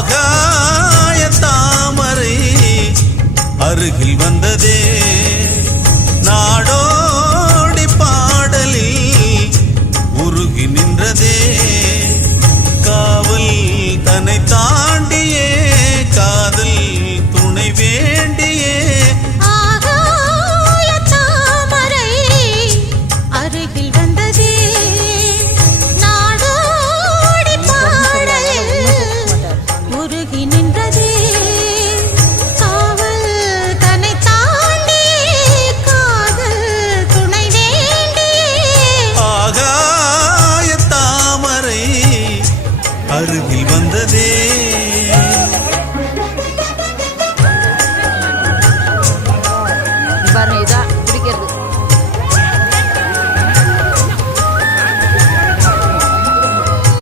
ஆகாய தாமரை அருகில் வந்ததே நாடோடி பாடலில் உருகி நின்றதே காவல் தன்னை தாண்டியே காதல் துணை வேண்டியே ஆகாய தாமரை அருகில் வந்ததே நாடோடி பாடலில் உருகி நின்றதே காவல் தன்னை தாண்டியே காதல் துணை வேண்டியே ஆகாய தாமரை அருகில் வந்ததே